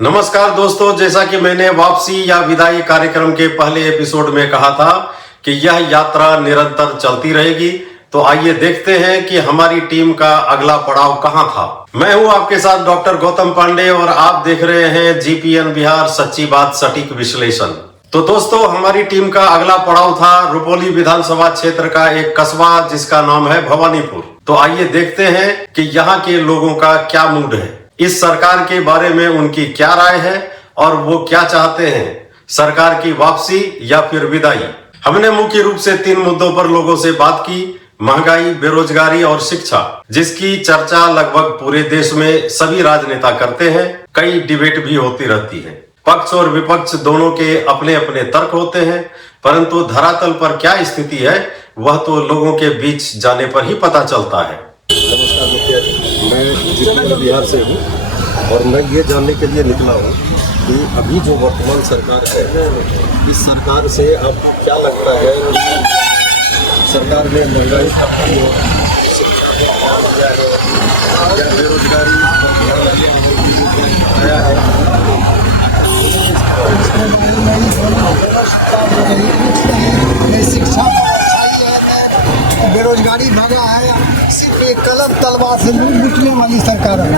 नमस्कार दोस्तों, जैसा कि मैंने वापसी या विदाई कार्यक्रम के पहले एपिसोड में कहा था कि यह यात्रा निरंतर चलती रहेगी। तो आइए देखते हैं कि हमारी टीम का अगला पड़ाव कहां था। मैं हूं आपके साथ डॉक्टर गौतम पांडे और आप देख रहे हैं जीपीएन बिहार, सच्ची बात सटीक विश्लेषण। तो दोस्तों, हमारी टीम का अगला पड़ाव था रुपौली विधानसभा क्षेत्र का एक कस्बा जिसका नाम है भवानीपुर। तो आइए देखते हैं कि यहाँ के लोगों का क्या मूड है, इस सरकार के बारे में उनकी क्या राय है और वो क्या चाहते हैं, सरकार की वापसी या फिर विदाई। हमने मुख्य रूप से 3 मुद्दों पर लोगों से बात की: महंगाई, बेरोजगारी और शिक्षा, जिसकी चर्चा लगभग पूरे देश में सभी राजनेता करते हैं। कई डिबेट भी होती रहती है, पक्ष और विपक्ष दोनों के अपने अपने तर्क होते हैं, परंतु धरातल पर क्या स्थिति है वह तो लोगों के बीच जाने पर ही पता चलता है। नमस्कार मुखिया जी, मैं जीपीएन बिहार से हूँ और मैं ये जानने के लिए निकला हूँ कि अभी जो वर्तमान सरकार है, इस सरकार से आपको क्या लगता है कि सरकार ने महंगाई का या बेरोजगारी पर ध्यान दिया है? शिक्षा अच्छाई है, बेरोजगारी भगा है, सिर्फ एक कलम तलवार से लूटने वाली सरकार है।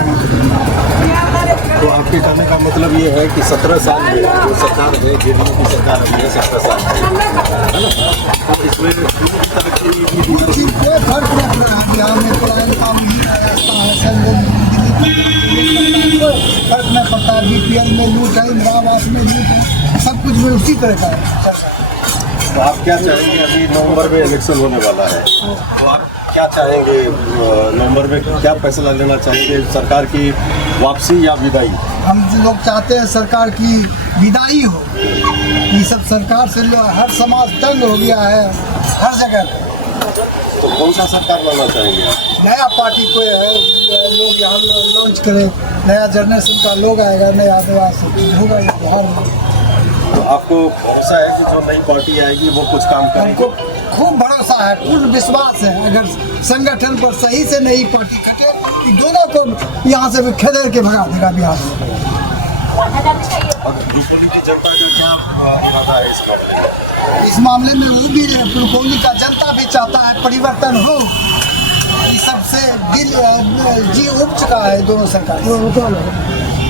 तो आपके कहने का मतलब ये है कि 17 साल में जो सरकार है, जेडीयू की सरकार अभी है 17 साल है ना, तो इसमें कोई फर्क नहीं पड़ रहा है। बिहार में पलायन काम नहीं रास्ता है, सब लोग फर्क नहीं पड़ता। बीपीएल में लूट है, इंदिरा आवास में लूट है, सब कुछ में उसी तरह का है। तो आप क्या चाहेंगे? अभी नवंबर में इलेक्शन होने वाला है, तो आप क्या चाहेंगे? नवंबर में क्या फैसला लेना चाहेंगे, सरकार की वापसी या विदाई? हम लोग चाहते हैं सरकार की विदाई हो। ये सब सरकार से हर समाज तंग हो गया है हर जगह। तो कौन सा सरकार लाना चाहेंगे? नया पार्टी कोई है, लोग यहाँ लॉन्च करे, नया जनरेशन का लोग आएगा, नया आदिवास होगा बिहार में। तो आपको भरोसा है कि जो नई पार्टी आएगी वो कुछ काम करेगी? हमको खूब भरोसा है, पूर्ण विश्वास है। अगर संगठन पर सही से नई पार्टी खटे, दोनों को यहाँ से खदेड़ के भगा देगा बिहार में। और रुपौली की जनता का क्या इरादा है इस मामले में? इस मामले में वो भी रुपौली का जनता भी चाहता है परिवर्तन हो। ये सबसे दिल जी उब चुका है दोनों सरकार,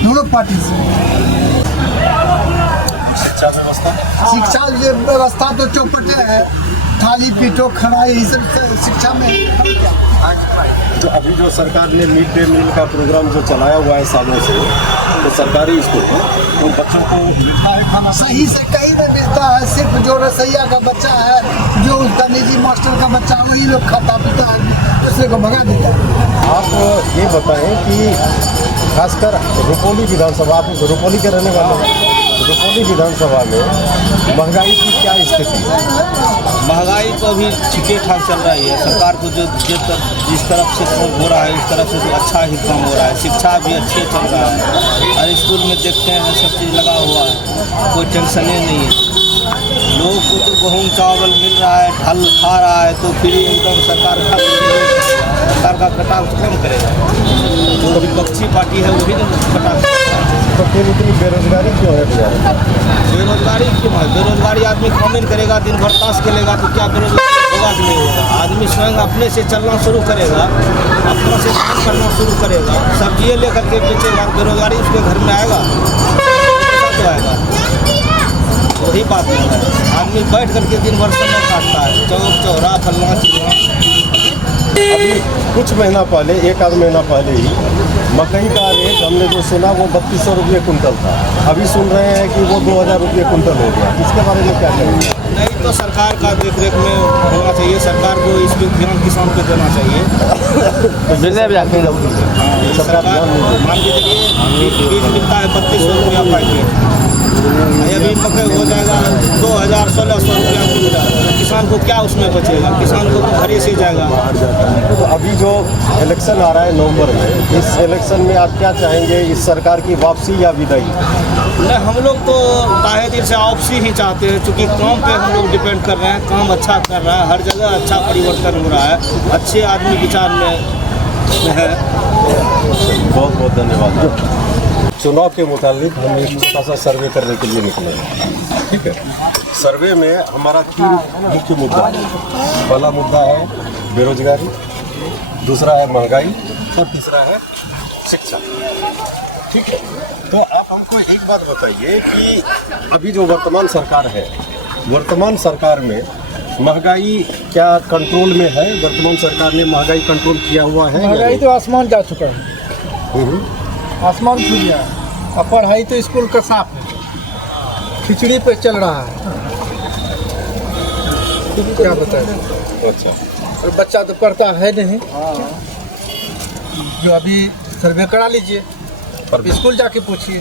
दोनों पार्टी से। शिक्षा व्यवस्था तो चौपटे है, थाली पीटो खनाई, ये सब शिक्षा में। तो अभी जो सरकार ने मिड डे मील का प्रोग्राम जो चलाया हुआ है सालों से, तो सरकारी स्कूल में तो बच्चों को मिलता है खाना सही से कहीं नहीं मिलता है। सिर्फ जो रसैया का बच्चा है, जो उसका निजी मास्टर का बच्चा, वही लोग खाता पीता है, दूसरे को भगा देता है। आप ये बताएं कि खासकर रुपौली विधानसभा, आप रुपौली के रहने वाले हैं, रुपौली विधानसभा में महंगाई की क्या स्थिति है? महंगाई तो अभी ठीक ठाक चल रही है। सरकार को जो जिस तरफ से हो रहा है उस तरफ से तो अच्छा ही काम हो रहा है। शिक्षा भी अच्छे चल रहा है, हर स्कूल में देखते हैं सब चीज़ लगा हुआ है, कोई टेंशन ही नहीं है। लोगों को तो गेहूँ चावल मिल रहा है, फल खा रहा है, तो फिर एकदम सरकार का कटाव कम करेगा। जो विपक्षी पार्टी है वही तो कटाव। तो फिर इतनी बेरोजगारी क्यों है बिहार में? बेरोजगारी क्यों है? बेरोजगारी आदमी काम करेगा, दिन भर ताश खेलेगा, तो क्या बेरोजगारी होगा कि नहीं होगा? आदमी स्वयं अपने से चलना शुरू करेगा, अपना से काम करना शुरू करेगा, सब्जियाँ लेकर के बेचेगा, बेरोजगारी उसके घर में आएगा तो आएगा। वही बात नहीं है। आदमी बैठ करके दिन भर समय काटता है, चौक चौरा फलना चिलना। अभी कुछ महीना पहले, 1 आध महीना पहले ही मकई का रेट हमने जो सुना वो 3200 रुपये कुंटल था। अभी सुन रहे हैं कि वो 2000 रुपये कुंटल हो गया। इसके बारे में क्या करेंगे? नहीं तो सरकार का देख रेख में होना चाहिए, सरकार को इस पर ध्यान किसान को देना चाहिए। सरकार मान के चलिए बीज मिलता है 3200 रुपया पैकेट, अभी मकई हो जाएगा 2000-1600 रुपया कुंटल, किसान को क्या उसमें बचेगा? किसान को तो घरे से जाएगा। तो अभी जो इलेक्शन आ रहा है नवंबर में, इस इलेक्शन में आप क्या चाहेंगे, इस सरकार की वापसी या विदाई? नहीं, हम लोग तो ताहे दिल से वापसी ही चाहते हैं, क्योंकि काम पे हम लोग डिपेंड कर रहे हैं। काम अच्छा कर रहा है, हर जगह अच्छा परिवर्तन हो रहा है, अच्छे आदमी विचार में है। बहुत बहुत धन्यवाद। चुनाव के मुताबिक हम एक छोटा सा सर्वे करने के लिए निकले हैं। ठीक है, सर्वे में हमारा 3 मुख्य मुद्दा है। पहला मुद्दा है बेरोजगारी, दूसरा है महंगाई और तीसरा है शिक्षा। ठीक है, तो आप हमको एक बात बताइए कि अभी जो वर्तमान सरकार है, वर्तमान सरकार में महंगाई क्या कंट्रोल में है? वर्तमान सरकार ने महंगाई कंट्रोल किया हुआ है? महंगाई तो आसमान जा चुका है, आसमान छू गया है। अब पढ़ाई तो स्कूल का साफ है, खिचड़ी पे चल रहा है, क्या बताएं। अच्छा, और बच्चा तो पढ़ता है नहीं। जो अभी सर्वे करा लीजिए, पर स्कूल जाके पूछिए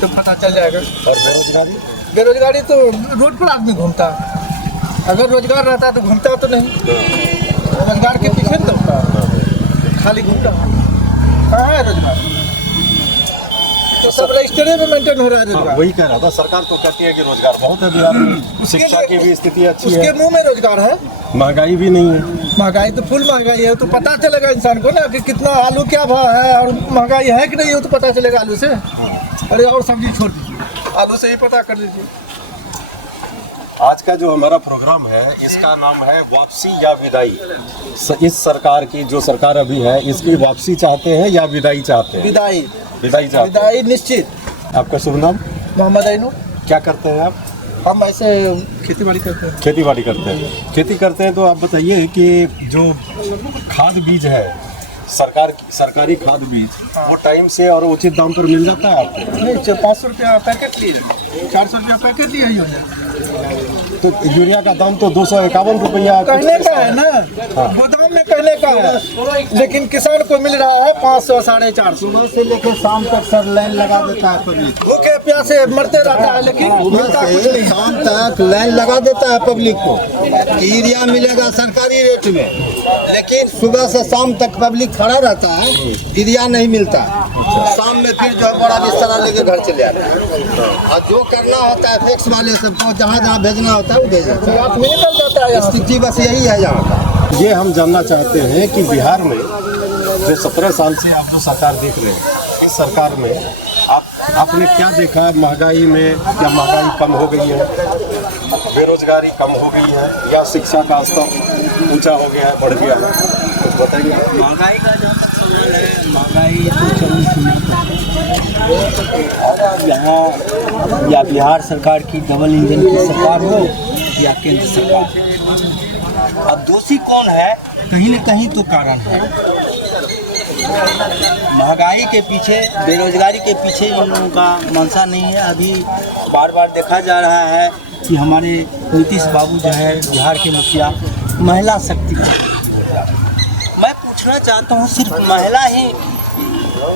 तो पता चल जाएगा। और बेरोजगारी? बेरोजगारी तो रोड पर आदमी घूमता है, अगर रोजगार रहता तो घूमता तो नहीं, रोजगार के पीछे तो खाली घूमता है। कहाँ है रोजगार? तो सब रजिस्टरे में मेंटेन हो रहा है रोजगार। वही कह रहा था, सरकार तो कहती है कि रोजगार बहुत है बिहार में, शिक्षा की भी स्थिति अच्छी है, उसके मुंह में रोजगार है, महंगाई भी नहीं है। महंगाई तो फुल महंगाई है, तो पता चलेगा इंसान को ना कि कितना आलू क्या भाव है और महंगाई है कि नहीं है, तो पता चलेगा आलू से। अरे और सब्जी छोड़ दीजिए, आलू से ही पता कर लीजिए। आज का जो हमारा प्रोग्राम है, इसका नाम है वापसी या विदाई। इस सरकार की जो सरकार अभी है, इसकी वापसी चाहते हैं या विदाई चाहते हैं? विदाई। विदाई चाहते हैं। विदाई निश्चित। आपका शुभ नाम? मोहम्मद ऐनू। क्या करते हैं आप? हम ऐसे खेती बाड़ी करते हैं। खेती बाड़ी करते हैं। खेती करते हैं तो आप बताइए कि जो खाद बीज है, सरकारी खाद बीज, वो टाइम से और उचित दाम पर मिल जाता है आपको? नहीं, 500 रुपया पैकेट लिए, 400 रुपया पैकेट लिए ही हो जाए। तो यूरिया का दाम तो 251 रुपया कहने का है ना, गोदाम में कहने का है, लेकिन किसान को मिल रहा है 500 450। सुबह से लेकर शाम तक सर लाइन लगा देता है पब्लिक, भूखे प्यासे मरते रहता है, लेकिन मिलता कुछ नहीं। शाम तक लाइन लगा देता है पब्लिक को, यूरिया मिलेगा सरकारी रेट में, लेकिन सुबह से शाम तक पब्लिक खड़ा रहता है, यूरिया नहीं मिलता है। शाम में फिर जो है बड़ा बिस्तरा लेके घर चले आते हैं, और जो करना होता है फैक्स वाले सबको जहाँ जहाँ भेजना होता है वो भेज देते हैं। में निकल जाता है। स्थिति बस यही है यहाँ का। ये हम जानना चाहते हैं कि बिहार में जो 17 साल से आप जो सरकार देख रहे हैं, इस सरकार में आपने क्या देखा? महंगाई में क्या महंगाई कम हो गई है, बेरोजगारी कम हो गई है, या शिक्षा का स्तर ऊंचा हो गया है, बढ़ गया है? कुछ बताइए। महंगाई का जहाँ तक सवाल है, महंगाई तो चल यहाँ या बिहार सरकार की डबल इंजन की सरकार हो या केंद्र सरकार, अब दोषी कौन है? कहीं न कहीं तो कारण है। महंगाई के पीछे, बेरोजगारी के पीछे इन लोगों का मंशा नहीं है। अभी बार बार देखा जा रहा है कि हमारे नीतीश बाबू जो है बिहार के मुखिया, महिला शक्ति। मैं पूछना चाहता हूँ, सिर्फ महिला ही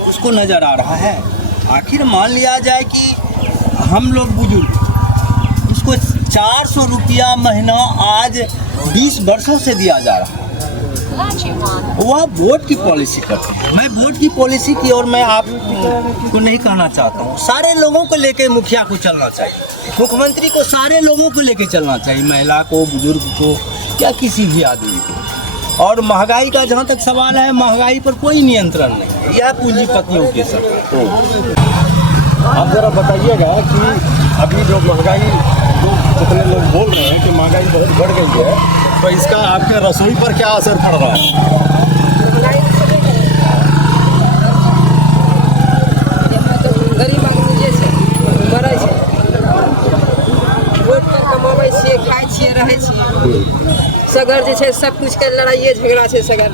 उसको नज़र आ रहा है? आखिर मान लिया जाए कि हम लोग बुजुर्ग, उसको 400 रुपया महीना आज 20 वर्षों से दिया जा रहा है। वह वोट की पॉलिसी करते हैं। मैं वोट की पॉलिसी की और मैं आपको नहीं कहना चाहता हूँ। सारे लोगों को लेके मुखिया को चलना चाहिए, मुख्यमंत्री को सारे लोगों को लेके चलना चाहिए, महिला को, बुजुर्ग को या किसी भी आदमी को। और महंगाई का जहाँ तक सवाल है, महंगाई पर कोई नियंत्रण नहीं है, यह पूंजीपतियों के सब। आप जरा बताइएगा कि अभी जो महंगाई, जितने लोग बोल रहे हैं कि महंगाई बहुत बढ़ गई है, तो इसका आपके रसोई पर क्या असर पड़ रहा है? गरीब आदमी जे छै मरै छै, वोट पर कमाबै छियै, खाइ छियै, रहै छियै। सगर जे छै सबकिछुके लड़ाइए झगड़ा छै सगर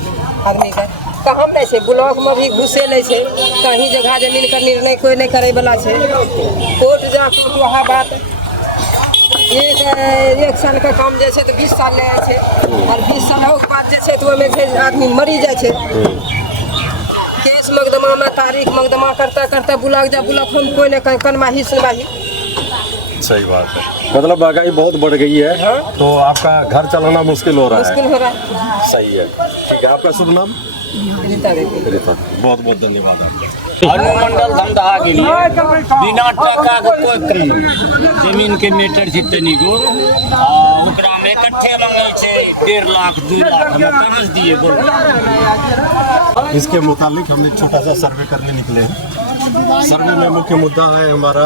आदमीके। कहम नहि छै, ब्लॉकमे भी घुसे लै छै, कहीं जगह जमीनके निर्णय कोइ नहि करैवला छै। कोर्ट जाके वहाँ बात एक साल का काम जे छै तऽ 20 साल ले जाइ छै, और 20 साल के बाद जे छै तऽ ओहिमे छै आदमी मरी जाइ छै। केस मकदमा में तारीख मकदमा करता करता ब्लॉक जा ब्लॉक हम कोई नहीं कनवाही सुनवाही। सही बात है, मतलब महंगाई बहुत बढ़ गई है। हाँ? तो आपका घर चलाना मुश्किल हो रहा है। मुश्किल हो रहा है। सही है, ठीक है। आपका शुभ नाम? रीता देवी। बहुत बहुत धन्यवाद। अनुमंडल धंधा के लिए बिना टका के कोई जमीन के मीटर छै तनिगो, ओकरा में बैठे रहने से 1.5 लाख 2 लाख हमें कर्ज दिए बोल। इसके मुतालिक हम एक छोटा सा सर्वे करने निकले हैं। सर्वे में मुख्य मुद्दा है हमारा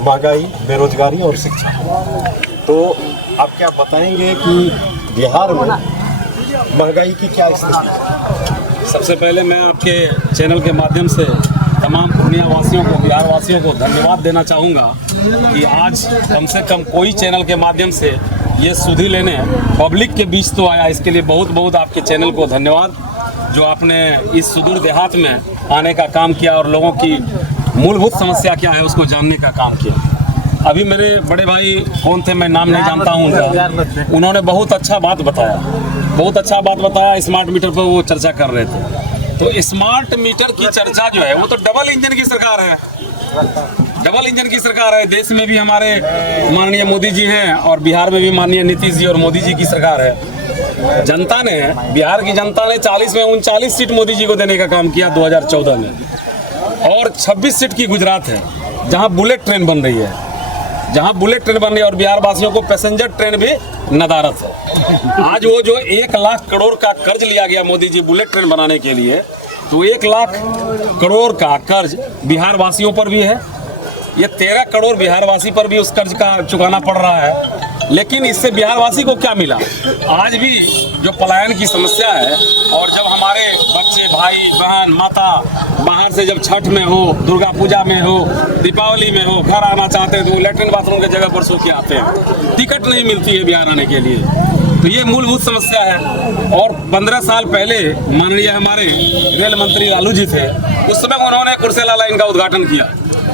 महंगाई, बेरोजगारी और शिक्षा। तो आप क्या बताएंगे कि बिहार में महंगाई की क्या स्थिति है? सबसे पहले मैं आपके चैनल के माध्यम से तमाम पूर्णिया वासियों को, बिहार वासियों को धन्यवाद देना चाहूँगा कि आज कम से कम कोई चैनल के माध्यम से ये सुधि लेने पब्लिक के बीच तो आया। इसके लिए बहुत बहुत आपके चैनल को धन्यवाद, जो आपने इस सुदूर देहात में आने का काम किया और लोगों की मूलभूत समस्या क्या है उसको जानने का काम किया। अभी मेरे बड़े भाई कौन थे, मैं नाम नहीं जानता हूँ उनका, उन्होंने बहुत अच्छा बात बताया, स्मार्ट मीटर पर वो चर्चा कर रहे थे। तो स्मार्ट मीटर की चर्चा जो है वो तो डबल इंजन की सरकार है। देश में भी हमारे माननीय मोदी जी हैं और बिहार में भी माननीय नीतीश जी और मोदी जी की सरकार है। जनता ने, बिहार की जनता ने 40 में 39 सीट मोदी जी को देने का काम किया 2014 में, और 26 सीट की गुजरात है जहां बुलेट ट्रेन बन रही है, और बिहार वासियों को पैसेंजर ट्रेन भी नदारत है। आज वो जो 1 लाख करोड़ का कर्ज लिया गया मोदी जी बुलेट ट्रेन बनाने के लिए, तो 1 लाख करोड़ का कर्ज बिहार वासियों पर भी है। ये 13 करोड़ बिहार वासी पर भी उस कर्ज का चुकाना पड़ रहा है। लेकिन इससे बिहार वासी को क्या मिला? आज भी जो पलायन की समस्या है, और जब हमारे बच्चे, भाई बहन, माता बाहर से जब छठ में हो, दुर्गा पूजा में हो, दीपावली में हो, घर आना चाहते हैं तो लैट्रिन बाथरूम की जगह पर सो के आते हैं, टिकट नहीं मिलती है बिहार आने के लिए। तो ये मूलभूत समस्या है। और 15 साल पहले माननीय हमारे रेल मंत्री लालू जी थे, उस समय उन्होंने कुर्सेला लाइन का उद्घाटन किया,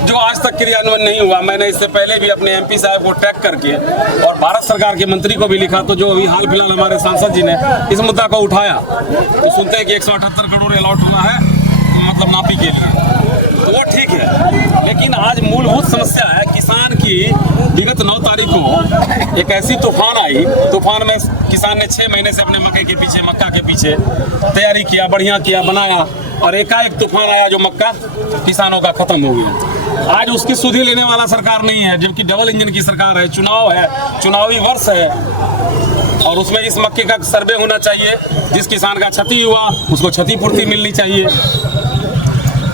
जो आज तक क्रियान्वयन नहीं हुआ। मैंने इससे पहले भी अपने MP साहब को टैग करके और भारत सरकार के मंत्री को भी लिखा, तो जो अभी हाल फिलहाल हमारे सांसद जी ने इस मुद्दा को उठाया, तो सुनते हैं कि 178 करोड़ अलॉट हुआ है, मतलब नापी के लिए, तो वो ठीक है। लेकिन आज मूलभूत समस्या है किसान की। विगत 9 तारीख को एक ऐसी तूफान आई, तूफान में किसान ने 6 महीने से अपने मक्का के पीछे तैयारी किया, बढ़िया किया, बनाया, और एकाएक तूफान आया जो मक्का किसानों का खत्म हो गया। आज उसकी सुधि लेने वाला सरकार नहीं है, जबकि डबल इंजन की सरकार है, चुनाव है, चुनावी वर्ष है, और उसमें इस मक्के का सर्वे होना चाहिए। जिस किसान का क्षति हुआ उसको क्षतिपूर्ति मिलनी चाहिए।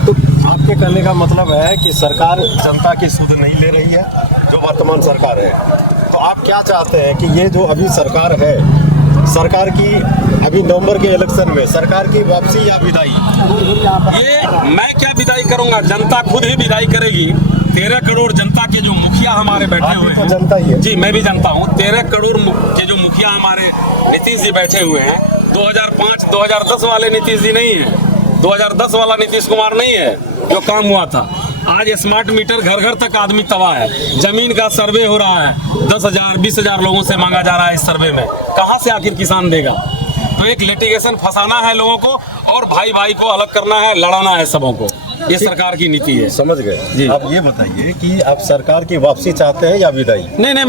तो आपके कहने का मतलब है कि सरकार जनता की सुध नहीं ले रही है, जो वर्तमान सरकार है। तो आप क्या चाहते हैं कि ये जो अभी सरकार है, सरकार की अभी नवंबर के इलेक्शन में सरकार की वापसी या विदाई? ये मैं क्या विदाई करूंगा, जनता खुद ही विदाई करेगी। 13 करोड़ जनता के जो मुखिया हमारे बैठे हुए हैं, जनता ही है जी, मैं भी जानता हूँ। 13 करोड़ के जो मुखिया हमारे नीतीश जी बैठे हुए हैं, 2005-2010 वाले नीतीश जी नहीं है, 2010 वाला नीतीश कुमार नहीं है जो काम हुआ था। आज स्मार्ट मीटर घर घर तक आदमी तबाह है। जमीन का सर्वे हो रहा है, 10,000 20,000 लोगों से मांगा जा रहा है इस सर्वे में, कहाँ से आखिर किसान देगा? तो एक लिटिगेशन फंसाना है लोगों को, और भाई भाई को अलग करना है, लड़ाना है सबों को। ये सरकार की नीति है। समझ गए जी। आप ये बताइए कि आप सरकार की वापसी चाहते हैं या विदाई? नहीं, मैं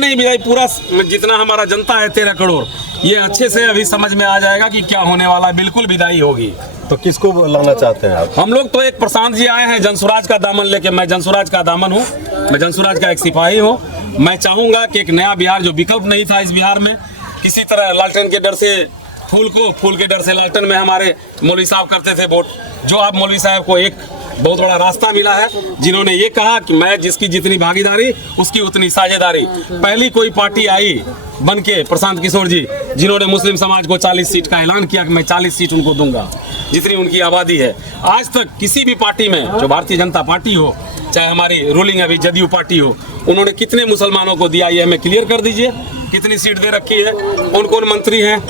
नहीं विदाई, पूरा जितना हमारा जनता है 13 करोड़, ये अच्छे से अभी समझ में आ जाएगा कि क्या होने वाला है। बिल्कुल विदाई होगी। तो किसको लाना चाहते हैं आप? हम लोग तो एक प्रशांत जी आए हैं जनसुराज का दामन लेके। मैं जनसुराज का दामन हूँ, मैं जनसुराज का एक सिपाही हूँ। मैं चाहूँगा कि एक नया बिहार, जो विकल्प नहीं था इस बिहार में, किसी तरह लालटेन के डर से फूल के डर से लालटेन में हमारे मौलवी साहब करते थे वोट, जो आप मौलवी साहब को एक बहुत बड़ा रास्ता मिला है, जिन्होंने ये कहा कि मैं जिसकी जितनी भागीदारी उसकी उतनी साझेदारी। पहली कोई पार्टी आई बन के प्रशांत किशोर जी, जिन्होंने मुस्लिम समाज को 40 सीट का ऐलान किया कि मैं 40 सीट उनको दूंगा, जितनी उनकी आबादी है। आज तक किसी भी पार्टी में, जो भारतीय जनता पार्टी हो, चाहे हमारी रूलिंग अभी जदयू पार्टी हो, उन्होंने कितने मुसलमानों को दिया, ये हमें क्लियर कर दीजिए। कितनी सीट दे रखी है, कौन कौन मंत्री हैं?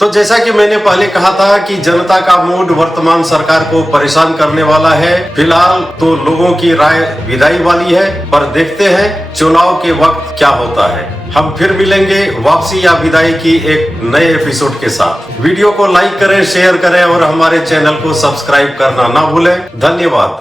तो जैसा कि मैंने पहले कहा था कि जनता का मूड वर्तमान सरकार को परेशान करने वाला है। फिलहाल तो लोगों की राय विदाई वाली है, पर देखते हैं चुनाव के वक्त क्या होता है। हम फिर मिलेंगे वापसी या विदाई की एक नए एपिसोड के साथ। वीडियो को लाइक करें, शेयर करें और हमारे चैनल को सब्सक्राइब करना ना भूलें। धन्यवाद।